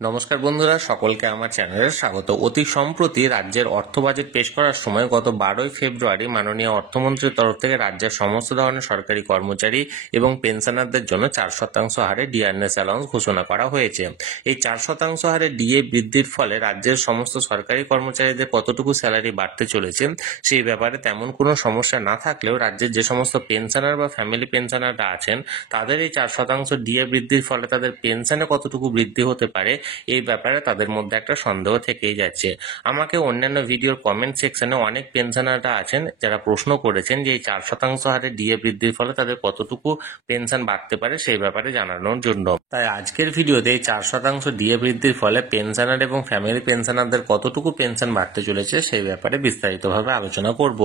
নমস্কার বন্ধুরা, সকলকে আমার চ্যানেলে স্বাগত। অতি সম্প্রতি রাজ্যের অর্থ বাজেট পেশ করার সময় গত 12ই ফেব্রুয়ারি মাননীয় অর্থমন্ত্রীর তরফ থেকে রাজ্যের সমস্ত ধরনের সরকারি কর্মচারী এবং পেনশনারদের জন্য 4% হারে ডিআরএস অ্যালাউন্স ঘোষণা করা হয়েছে। এই 4% হারে ডিএ বৃদ্ধির ফলে রাজ্যের সমস্ত সরকারি কর্মচারীদের কতটুকু স্যালারি বাড়তে চলেছে সেই ব্যাপারে তেমন কোনো সমস্যা না থাকলেও রাজ্যের যে সমস্ত পেনশনার বা ফ্যামিলি পেনশনাররা আছেন তাদের এই 4% ডিএ বৃদ্ধির ফলে তাদের পেনশনে কতটুকু বৃদ্ধি হতে পারে এই ব্যাপারে তাদের মধ্যে একটা সন্দেহ থেকেই যাচ্ছে। আমাকে অন্যান্য ভিডিওর কমেন্ট সেকশনে অনেক পেনশনাররা আছেন যারা প্রশ্ন করেছেন যে এই 4% হারে ডিএ বৃদ্ধির ফলে তাদের কতটুকু পেনশন বাড়তে পারে সেই ব্যাপারে জানানোর জন্য। তাই আজকের ভিডিওতে এই 4% ডিএ বৃদ্ধির ফলে পেনশনার এবং ফ্যামিলি পেনশনারদের কতটুকু পেনশন বাড়তে চলেছে সেই ব্যাপারে বিস্তারিতভাবে আলোচনা করব।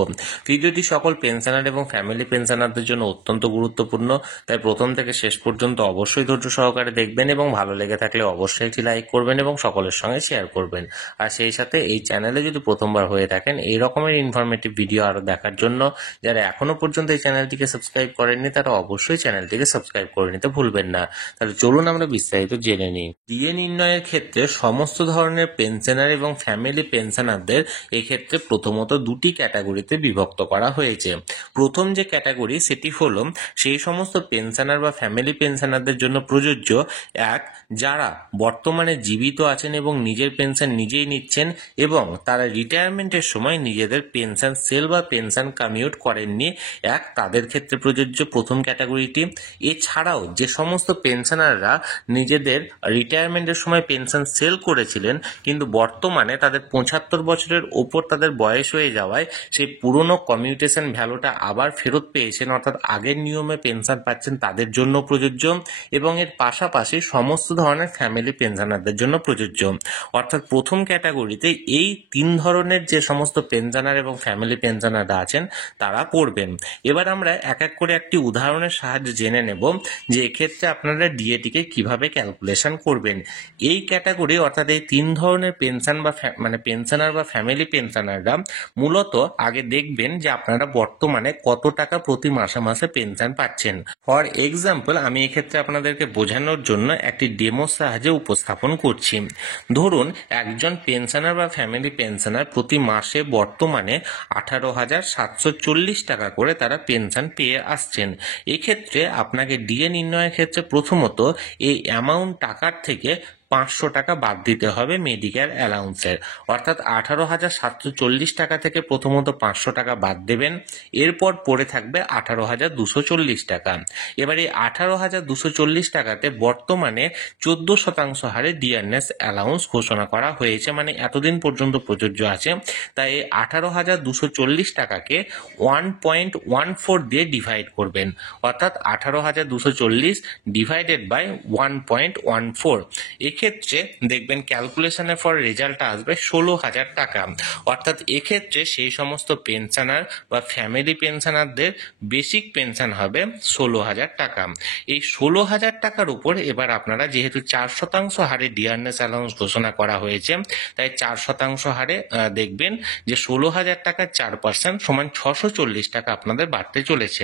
ভিডিওটি সকল পেনশনার এবং ফ্যামিলি পেনশনারদের জন্য অত্যন্ত গুরুত্বপূর্ণ, তাই প্রথম থেকে শেষ পর্যন্ত অবশ্যই ধৈর্য সহকারে দেখবেন এবং ভালো লেগে থাকলে অবশ্যই একটি লাইক করবেন এবং সকলের সঙ্গে শেয়ার করবেন। আর সেই সাথে এই চ্যানেলে যদি প্রথমবার হয়ে থাকেন এই রকমের ইনফরমেটিভ ভিডিও আরো দেখার জন্য যারা এখনো পর্যন্ত এই চ্যানেলটিকে সাবস্ক্রাইব করেননি তারা অবশ্যই চ্যানেলটিকে সাবস্ক্রাইব করে নিতে ভুলবেন না। তাহলে চলুন আমরা বিস্তারিত জেনে নিই। ডিএ নির্ণয়ের ক্ষেত্রে সমস্ত ধরনের পেনশনার এবং ফ্যামিলি পেনশনারদের এক্ষেত্রে প্রথমত দুটি ক্যাটাগরিতে বিভক্ত করা হয়েছে। প্রথম যে ক্যাটাগরি সেটি হলো সেই সমস্ত পেনশনার বা ফ্যামিলি পেনশনারদের জন্য প্রযোজ্য, এক, যারা বর্তমানে জীবিত আছেন এবং নিজের পেনশন নিজেই নিচ্ছেন এবং তারা রিটায়ারমেন্টের সময় নিজেদের পেনশন সেল বা পেনশন কমিউট করেননি, এক, তাদের ক্ষেত্রে প্রযোজ্য প্রথম ক্যাটাগরিটি। এছাড়াও যে সমস্ত পেনশনাররা নিজেদের রিটায়ারমেন্টের সময় পেনশন সেল করেছিলেন কিন্তু বর্তমানে তাদের 75 বছরের ওপর তাদের বয়স হয়ে যাওয়ায় সেই পুরনো কমিউটেশন ভ্যালুটা আবার ফেরত পেয়েছেন, অর্থাৎ আগের নিয়মে পেনশন পাচ্ছেন, তাদের জন্য প্রযোজ্য। এবং এর পাশাপাশি সমস্ত ধরনের ফ্যামিলি পেনশনারদের জন্য প্রযোজ্য। অর্থাৎ প্রথম ক্যাটাগরিতে এই তিন ধরনের যে সমস্ত পেনশনার এবং ফ্যামিলি পেনশনাররা আছেন তারা পড়বেন। এবার আমরা এক এক করে একটি উদাহরণের সাহায্যে জেনে নেব যে এক্ষেত্রে আপনারা ডিএটিকে কিভাবে ক্যালকুলেশন করবেন। এই ক্যাটাগরি অর্থাৎ এই তিন ধরনের পেনশন বা পেনশনার বা ফ্যামিলি পেনশনাররা মূলত আগে দেখবেন যে আপনারা বর্তমানে কত টাকা প্রতি মাসে মাসে পেনশন পাচ্ছেন। ফর এক্সাম্পল আমি এক্ষেত্রে আপনাদেরকে বোঝানোর জন্য একটি ডেমোর সাহায্যে উপস্থাপন করছি। ধরুন একজন পেনশনার বা ফ্যামিলি পেনশনার প্রতি মাসে বর্তমানে 18,740 টাকা করে তারা পেনশন পেয়ে আসছেন। এক্ষেত্রে আপনাকে ডিএ নির্ণয়ের ক্ষেত্রে প্রথমত এই অ্যামাউন্ট টাকার থেকে 500 টাকা বাদ দিতে হবে মেডিকেল অ্যালাউন্সের, অর্থাৎ 18,740 টাকা থেকে প্রথমত 500 টাকা বাদ দেবেন। এরপর পড়ে থাকবে 18,240 টাকা। এবার এই 18,240 টাকাতে বর্তমানে 14% হারে ডিআরএস অ্যালাউন্স ঘোষণা করা হয়েছে, মানে এতদিন পর্যন্ত প্রযোজ্য আছে। তাই এই 18,240 টাকাকে 1.14 দিয়ে ডিভাইড করবেন, অর্থাৎ 18,240 ডিভাইডেড বাই 1.14। এক্ষেত্রে দেখবেন ক্যালকুলেশনের পর রেজাল্টটা আসবে 16,000 টাকা। অর্থাৎ এক্ষেত্রে সেই সমস্ত পেনশনার বা ফ্যামিলি পেনশনারদের বেসিক পেনশন হবে 16,000 টাকা। এই 16,000 টাকার উপর এবার আপনারা যেহেতু 4% হারে ডিআরএস অ্যালাউন্স ঘোষণা করা হয়েছে তাই 4% হারে দেখবেন যে 16,000 টাকার 4% সমান 640 টাকা আপনাদের বাড়তে চলেছে।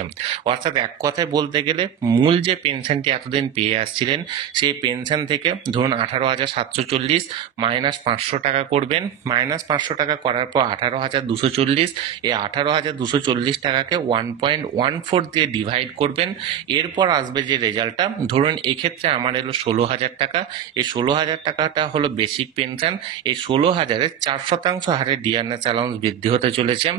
অর্থাৎ এক কথায় বলতে গেলে মূল যে পেনশনটি এতদিন পেয়ে আসছিলেন সেই পেনশন থেকে ধরুন 18,740 মাইনাস 500 টাকা করবেন, মাইনাস 500 টাকা করার পর 18,240, এই 18,240 টাকাকে 1.14 দিয়ে ডিভাইড করবেন। এরপর আসবে যে রেজাল্টটা, ধরুন এক্ষেত্রে আমার এলো 16,000 টাকা। এই 16,000 টাকাটা হলো বেসিক পেনশন। এই 16,000-এর 4% হারে ডিআরএস অ্যালাউন্স বৃদ্ধি হতে চলেছে,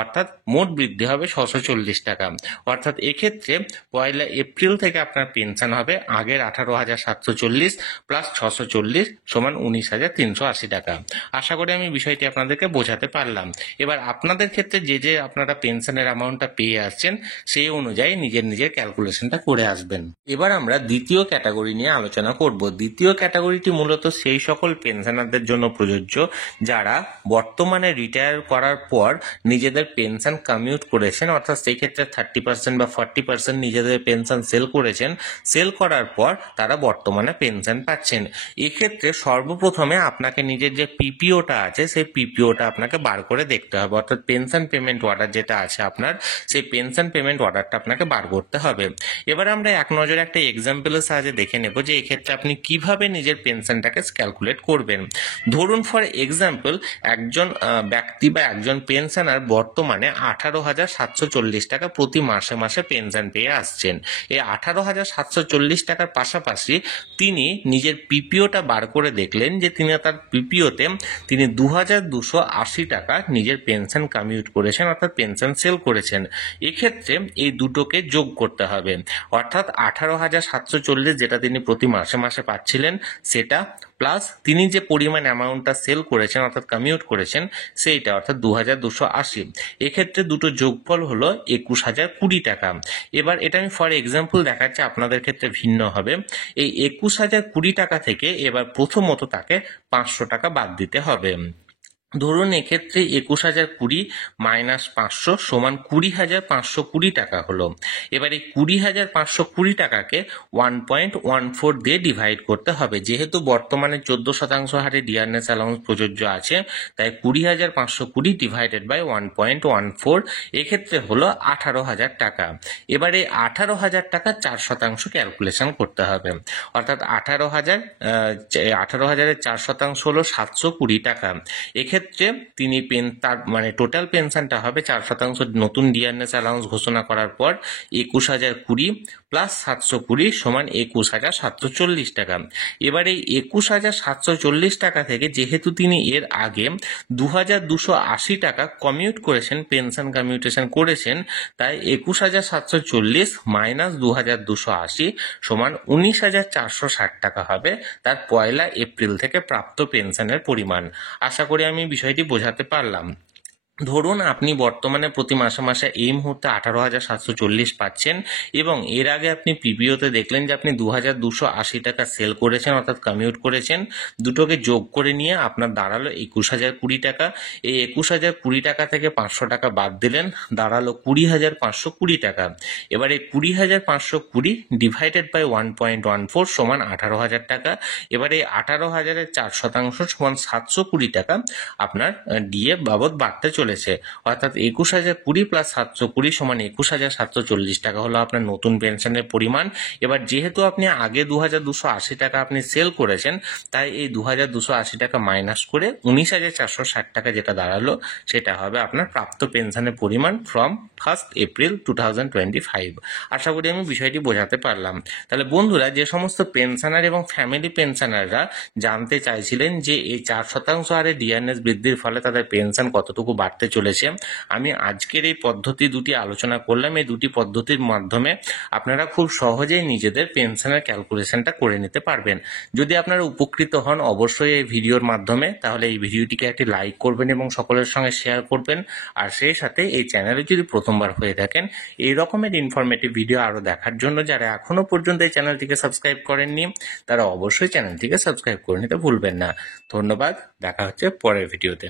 অর্থাৎ মোট বৃদ্ধি হবে 640 টাকা। অর্থাৎ এক্ষেত্রে 1 এপ্রিল থেকে আপনার পেনশন হবে আগের 18,740 প্লাস 640 সমান 19,380 টাকা। আশা করি আমি বিষয়টি আপনাদেরকে বোঝাতে পারলাম। এবার আপনাদের ক্ষেত্রে যে আপনারা পেনশনের অ্যামাউন্টটা পেয়ে আসছেন সেই অনুযায়ী নিজের ক্যালকুলেশনটা করে আসবেন। এবার আমরা দ্বিতীয় ক্যাটাগরি নিয়ে আলোচনা করব। দ্বিতীয় ক্যাটাগরিটি মূলত সেই সকল পেনশনারদের জন্য প্রযোজ্য যারা বর্তমানে রিটায়ার করার পর নিজেদের পেনশন কমিউট করেছেন, অর্থাৎ সেই ক্ষেত্রে 30% বা 40% নিজেদের পেনশন সেল করেছেন। সেল করার পর তারা বর্তমানে পেনশন পাচ্ছেন। এক্ষেত্রে সর্বপ্রথমে আপনাকে নিজের যে পিপিওটা আছে সেই পিপিওটা আপনাকে বার করে দেখতে হবে, অর্থাৎ পেনশন পেমেন্ট অর্ডার যেটা আছে আপনার, সেই পেনশন পেমেন্ট অর্ডারটা আপনাকে বার করতে হবে। এবার আমরা এক নজরে একটা এক্সাম্পলের সাহায্যে দেখে নেব যে এক্ষেত্রে আপনি কিভাবে নিজের পেনশনটাকে ক্যালকুলেট করবেন। ধরুন ফর এক্সাম্পল একজন ব্যক্তি বা একজন পেনশনার বর্তমানে 18,740 টাকা প্রতি মাসে মাসে পেনশন পেয়ে আসছেন। এই 18,740 টাকার পাশাপাশি তিনি নিজের পিপিওটা বার করে দেখলেন যে তিনি তার পিপিওতে তিনি 2,280 টাকা নিজের পেনশন কমিউট করেছেন, অর্থাৎ পেনশন সেল করেছেন। এক্ষেত্রে এই দুটোকে যোগ করতে হবে, অর্থাৎ 18,740 যেটা তিনি প্রতি মাসে মাসে পাচ্ছিলেন সেটা প্লাস তিনি যে পরিমাণ অ্যামাউন্টটা সেল করেছেন অর্থাৎ কমিউট করেছেন সেইটা অর্থাৎ 2,280। এক্ষেত্রে দুটো যোগফল হলো 21,020 টাকা। এবার এটা আমি ফর এক্সাম্পল দেখাচ্ছি, আপনাদের ক্ষেত্রে ভিন্ন হবে। এই 21,020 টাকা থেকে এবার প্রথমত তাকে 500 টাকা বাদ দিতে হবে। ধরুন এক্ষেত্রে 21,020 মাইনাস 500 সমান 20,520 টাকা হলো। এবার এই 20,520 টাকাকে 1.14 দিয়ে ডিভাইড করতে হবে। যেহেতু বর্তমানে 14% হারে ডিয়ারনেস অ্যালাউন্স প্রযোজ্য আছে, তাই 20,520 ডিভাইডেড বাই 1.14 এক্ষেত্রে হলো 18,000 টাকা। এবার এই 18,000 টাকা 4% ক্যালকুলেশন করতে হবে, অর্থাৎ 18,000 4% হলো 720 টাকা। এক্ষেত্রে তিনি তার মানে টোটাল পেনশনটা হবে 4% নতুন ডিয়ারনেস অ্যালাউন্স ঘোষণা করার পর 21,020 প্লাস 720 সমান 21,740 টাকা। এবার এই 21,740 টাকা থেকে যেহেতু তিনি এর আগে 2,280 টাকা কমিউট করেছেন, পেনশন কমিউটেশন করেছেন, তাই 21,740 মাইনাস 2,280 সমান 19,460 টাকা হবে তার 1 এপ্রিল থেকে প্রাপ্ত পেনশনের পরিমাণ। আশা করি আমি বিষয়টি বোঝাতে পারলাম। ধরুন আপনি বর্তমানে প্রতি মাসে মাসে এই মুহূর্তে 18,740 পাচ্ছেন এবং এর আগে আপনি পিপিওতে দেখলেন যে আপনি 2,280 টাকা সেল করেছেন অর্থাৎ কমিউট করেছেন। দুটোকে যোগ করে নিয়ে আপনার দাঁড়ালো 21,020 টাকা। এই 21,020 টাকা থেকে 500 টাকা বাদ দিলেন, দাঁড়ালো 20,520 টাকা। এবার এই 20,520 ডিভাইডেড বাই 1.14 সমান 18,000 টাকা। এবার এই 18,000-এর 4% সমান 720 টাকা আপনার ডিএ বাবদ বাড়তে চলেছে, অর্থাৎ 21,020 প্লাস 720 সমান 21,740 টাকা হলো আপনার নতুন পেনশনের পরিমাণ। এবার যেহেতু আপনি আগে 2,280 টাকা আপনি সেল করেছেন, তাই এই 2,280 টাকা মাইনাস করে 19,460 টাকা যেটা দাঁড়ালো সেটা হবে আপনার প্রাপ্ত পেনশনের পরিমাণ ফ্রম 1 এপ্রিল 2025। আশা করি আমি বিষয়টি বোঝাতে পারলাম। তাহলে বন্ধুরা, যে সমস্ত পেনশনার এবং ফ্যামিলি পেনশনাররা জানতে চাইছিলেন যে এই 4% হারে ডিআরএস বৃদ্ধির ফলে তাদের পেনশন কতটুকু বাড়তে চলেছে, আমি আজকের এই পদ্ধতি দুটি আলোচনা করলাম। এই দুটি পদ্ধতির মাধ্যমে আপনারা খুব সহজেই নিজেদের পেনশনের ক্যালকুলেশনটা করে নিতে পারবেন। যদি আপনারা উপকৃত হন অবশ্যই এই ভিডিওর মাধ্যমে, তাহলে এই ভিডিওটিকে একটি লাইক করবেন এবং সকলের সঙ্গে শেয়ার করবেন। আর সেই সাথে এই চ্যানেলে যদি প্রথমবার হয়ে থাকেন এই রকমের ইনফরমেটিভ ভিডিও আরও দেখার জন্য যারা এখনো পর্যন্ত এই চ্যানেলটিকে সাবস্ক্রাইব করেননি তারা অবশ্যই চ্যানেলটিকে সাবস্ক্রাইব করে নিতে ভুলবেন না। ধন্যবাদ, দেখা হচ্ছে পরের ভিডিওতে।